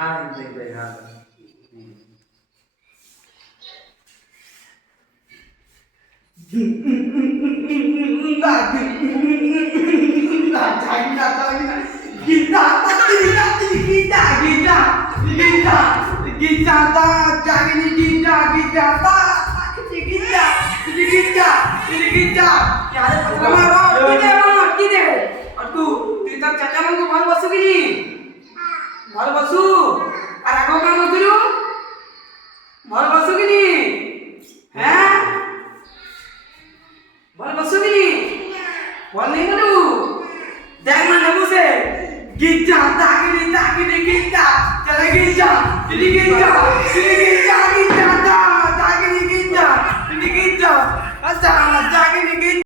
দেখবে হ্যাঁ ভালোবাসু আর আগো কাম করু ভালোবাসু কি নি হ্যাঁ ভালোবাসু কি নি বল নেই বলু দেখ না বসে গিটা তাকিনি গিটা চলে গিটা গিটা গিটা